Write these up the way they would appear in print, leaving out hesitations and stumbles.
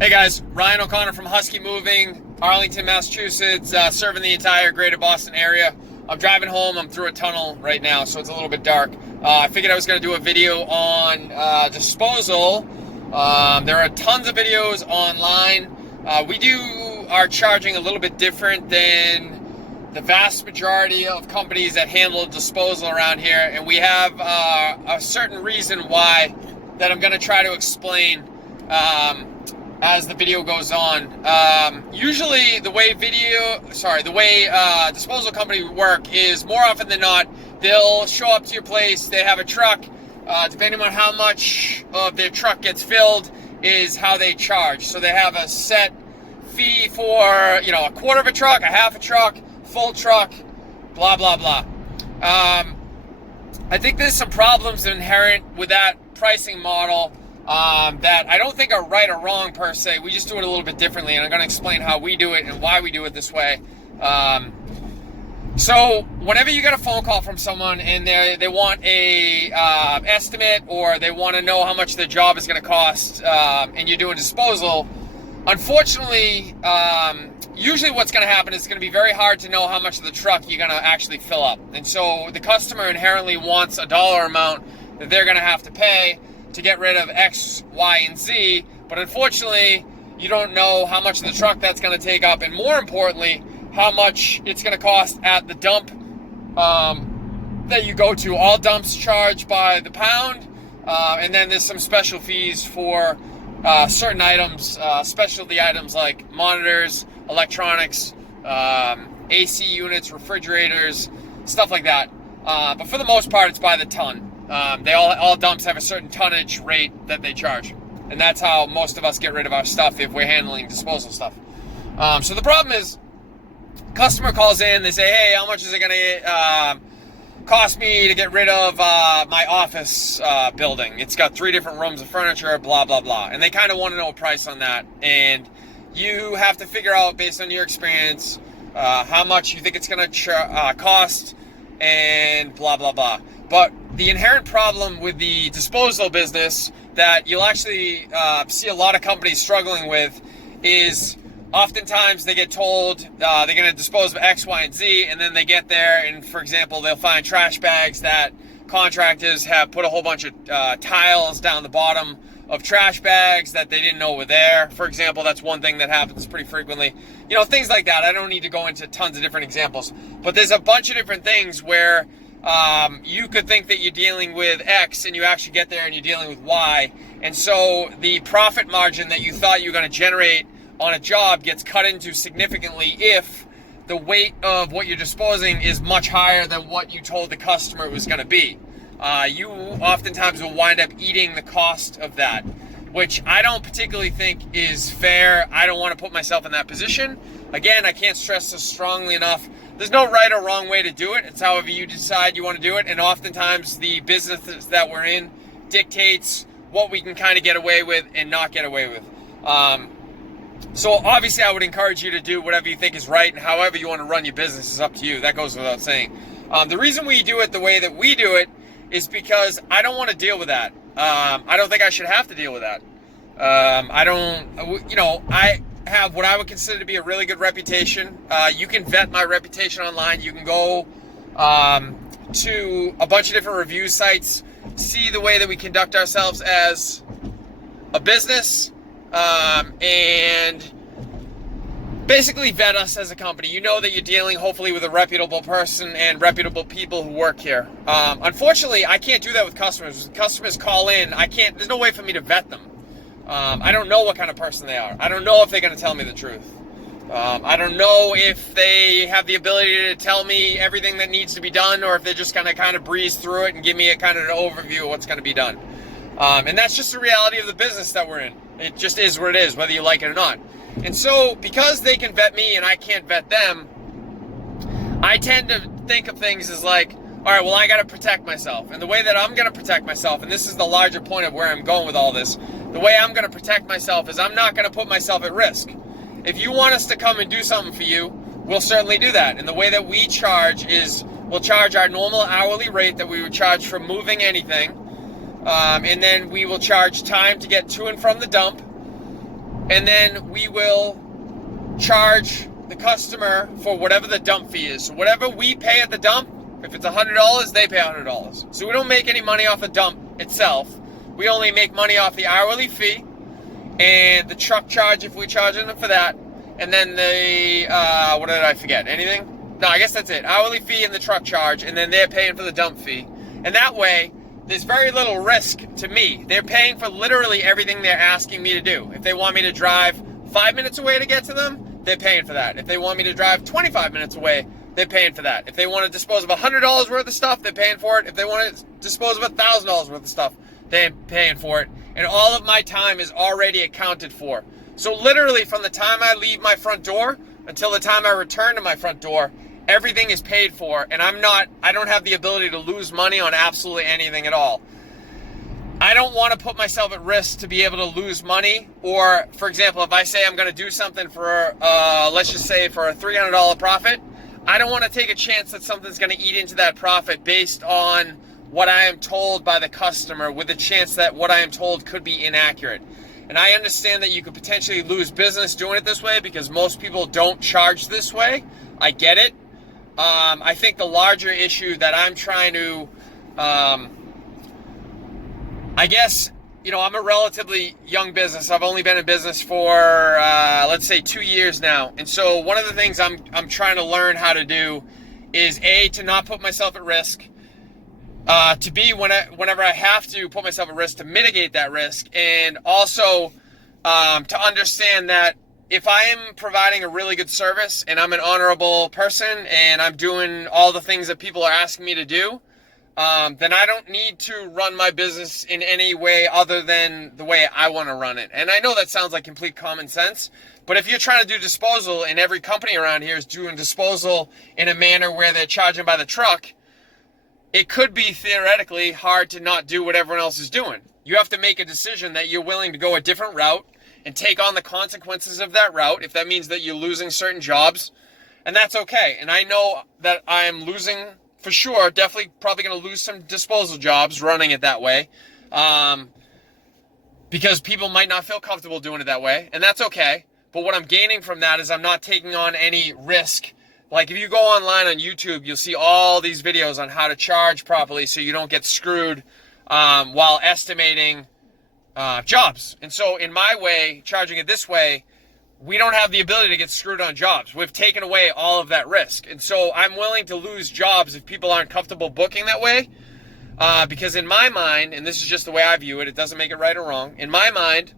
Hey guys, Ryan O'Connor from Husky Moving, Arlington, Massachusetts, serving the entire greater Boston area. I'm driving home. I'm through a tunnel right now, so it's a little bit dark. I figured I was going to do a video on disposal. There are tons of videos online. We do our charging a little bit different than the vast majority of companies that handle disposal around here, and we have a certain reason why that I'm going to try to explain as the video goes on. Usually the way disposal companies work is, more often than not, they'll show up to your place, they have a truck, depending on how much of their truck gets filled is how they charge. So they have a set fee for, a quarter of a truck, a half a truck, full truck, blah, blah, blah. I think there's some problems inherent with that pricing model that I don't think are right or wrong per se. We just do it a little bit differently, and I'm going to explain how we do it and why we do it this way. So whenever you get a phone call from someone and they want a estimate, or they want to know how much their job is going to cost, and you're doing disposal, unfortunately, usually what's going to happen is it's going to be very hard to know how much of the truck you're going to actually fill up. And so the customer inherently wants a dollar amount that they're going to have to pay to get rid of X, Y, and Z, but unfortunately, you don't know how much of the truck that's going to take up, and more importantly, how much it's going to cost at the dump that you go to. All dumps charge by the pound, and then there's some special fees for certain items, specialty items like monitors, electronics, AC units, refrigerators, stuff like that. But for the most part, it's by the ton. All dumps have a certain tonnage rate that they charge, and that's how most of us get rid of our stuff if we're handling disposal stuff. So the problem is, customer calls in, they say, hey, how much is it going to cost me to get rid of my office building? It's got 3 different rooms of furniture, blah, blah, blah. And they kind of want to know a price on that. And you have to figure out, based on your experience, how much you think it's going to cost, and blah, blah, blah. But the inherent problem with the disposal business that you'll actually see a lot of companies struggling with is, oftentimes they get told they're going to dispose of X, Y, and Z, and then they get there, and for example, they'll find trash bags that contractors have put a whole bunch of tiles down the bottom of trash bags that they didn't know were there. For example, that's one thing that happens pretty frequently. Things like that. I don't need to go into tons of different examples, but there's a bunch of different things where you could think that you're dealing with X, and you actually get there and you're dealing with Y, and so the profit margin that you thought you were going to generate on a job gets cut into significantly if the weight of what you're disposing is much higher than what you told the customer it was going to be. You oftentimes will wind up eating the cost of that, which I don't particularly think is fair. I don't want to put myself in that position. Again, I can't stress this strongly enough. There's no right or wrong way to do it. It's however you decide you want to do it, and oftentimes the business that we're in dictates what we can kind of get away with and not get away with. So obviously I would encourage you to do whatever you think is right, and however you want to run your business is up to you. That goes without saying. The reason we do it the way that we do it is because I don't want to deal with that. I don't think I should have to deal with that. I have what I would consider to be a really good reputation. You can vet my reputation online. You can go to a bunch of different review sites, see the way that we conduct ourselves as a business, and basically vet us as a company. You know that you're dealing hopefully with a reputable person and reputable people who work here. Unfortunately, I can't do that with customers. When customers call in, there's no way for me to vet them. I don't know what kind of person they are. I don't know if they're going to tell me the truth. I don't know if they have the ability to tell me everything that needs to be done, or if they're just going to kind of breeze through it and give me a kind of an overview of what's going to be done. And that's just the reality of the business that we're in. It just is what it is, whether you like it or not. And so, because they can vet me and I can't vet them, I tend to think of things as like, all right, well, I got to protect myself. And the way that I'm going to protect myself, and this is the larger point of where I'm going with all this, the way I'm going to protect myself is I'm not going to put myself at risk. If you want us to come and do something for you, we'll certainly do that. And the way that we charge is we'll charge our normal hourly rate that we would charge for moving anything. And then we will charge time to get to and from the dump. and then we will charge the customer for whatever the dump fee is. So whatever we pay at the dump, if it's $100, they pay $100. So we don't make any money off the dump itself. We only make money off the hourly fee and the truck charge if we charge them for that. And then the, what did I forget? Anything? No, I guess that's it. Hourly fee and the truck charge, and then they're paying for the dump fee. And that way, there's very little risk to me. They're paying for literally everything they're asking me to do. If they want me to drive 5 minutes away to get to them, they're paying for that. If they want me to drive 25 minutes away, they're paying for that. If they want to dispose of $100 worth of stuff, they're paying for it. If they want to dispose of $1,000 worth of stuff, they're paying for it. And all of my time is already accounted for. So literally from the time I leave my front door until the time I return to my front door, everything is paid for, and I don't have the ability to lose money on absolutely anything at all. I don't want to put myself at risk to be able to lose money. Or, for example, if I say I'm going to do something for, let's just say for a $300 profit, I don't want to take a chance that something's going to eat into that profit based on what I am told by the customer, with a chance that what I am told could be inaccurate. And I understand that you could potentially lose business doing it this way because most people don't charge this way. I get it. I think the larger issue that I'm trying to, I guess, I'm a relatively young business. I've only been in business for, let's say 2 years now. And so one of the things I'm trying to learn how to do is A, to not put myself at risk, to B, whenever I have to put myself at risk, to mitigate that risk, and also to understand that if I am providing a really good service and I'm an honorable person and I'm doing all the things that people are asking me to do, then I don't need to run my business in any way other than the way I want to run it. And I know that sounds like complete common sense, but if you're trying to do disposal and every company around here is doing disposal in a manner where they're charging by the truck, it could be theoretically hard to not do what everyone else is doing. You have to make a decision that you're willing to go a different route and take on the consequences of that route, if that means that you're losing certain jobs, and that's okay. And I know that I am losing, for sure, definitely probably going to lose some disposal jobs running it that way, because people might not feel comfortable doing it that way, and that's okay. But what I'm gaining from that is I'm not taking on any risk. Like if you go online on YouTube, you'll see all these videos on how to charge properly so you don't get screwed while estimating jobs. And so in my way, charging it this way, we don't have the ability to get screwed on jobs. We've taken away all of that risk. And so I'm willing to lose jobs if people aren't comfortable booking that way. Because in my mind, and this is just the way I view it, it doesn't make it right or wrong. In my mind,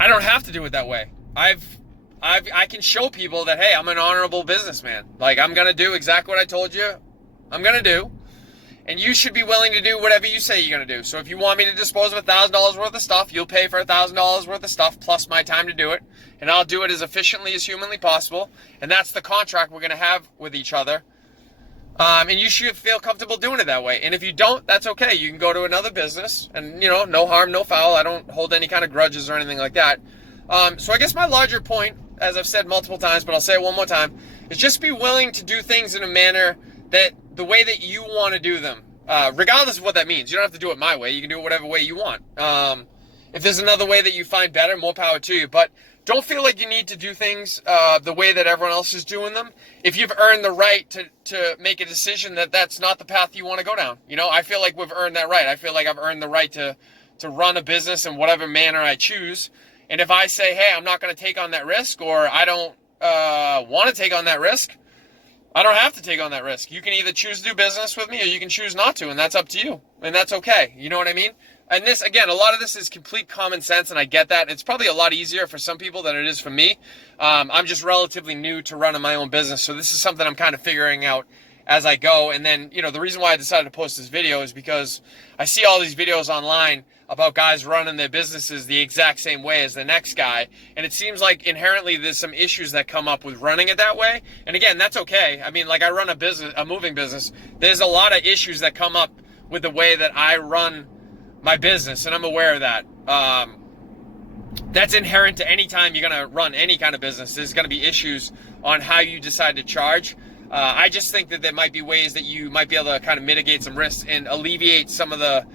I don't have to do it that way. I can show people that, hey, I'm an honorable businessman. Like, I'm going to do exactly what I told you I'm going to do. And you should be willing to do whatever you say you're going to do. So if you want me to dispose of $1,000 worth of stuff, you'll pay for $1,000 worth of stuff plus my time to do it. And I'll do it as efficiently as humanly possible. And that's the contract we're going to have with each other. And you should feel comfortable doing it that way. And if you don't, that's okay. You can go to another business and, no harm, no foul. I don't hold any kind of grudges or anything like that. So I guess my larger point, as I've said multiple times, but I'll say it one more time, is just be willing to do things in a manner that the way that you want to do them, regardless of what that means. You don't have to do it my way. You can do it whatever way you want. If there's another way that you find better, more power to you. But don't feel like you need to do things the way that everyone else is doing them. If you've earned the right to make a decision that that's not the path you want to go down. I feel like we've earned that right. I feel like I've earned the right to run a business in whatever manner I choose. And if I say, hey, I'm not going to take on that risk, or I don't want to take on that risk, I don't have to take on that risk. You can either choose to do business with me or you can choose not to, and that's up to you. And that's okay. You know what I mean? And this, again, a lot of this is complete common sense, and I get that. It's probably a lot easier for some people than it is for me. I'm just relatively new to running my own business, so this is something I'm kind of figuring out as I go. And then, the reason why I decided to post this video is because I see all these videos online about guys running their businesses the exact same way as the next guy. And it seems like inherently there's some issues that come up with running it that way. And again, that's okay. I mean, like I run a moving business. There's a lot of issues that come up with the way that I run my business, and I'm aware of that. That's inherent to any time you're going to run any kind of business. There's going to be issues on how you decide to charge. I just think that there might be ways that you might be able to kind of mitigate some risks and alleviate some of the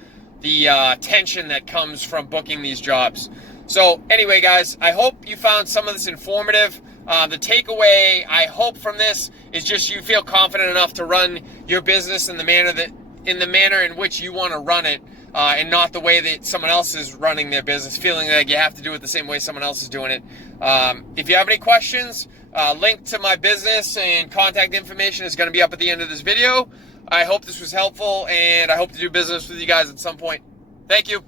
tension that comes from booking these jobs. So anyway, guys, I hope you found some of this informative. The takeaway I hope from this is just you feel confident enough to run your business in the manner in which you want to run it, and not the way that someone else is running their business, feeling like you have to do it the same way someone else is doing it. If you have any questions, link to my business and contact information is going to be up at the end of this video. I hope this was helpful, and I hope to do business with you guys at some point. Thank you.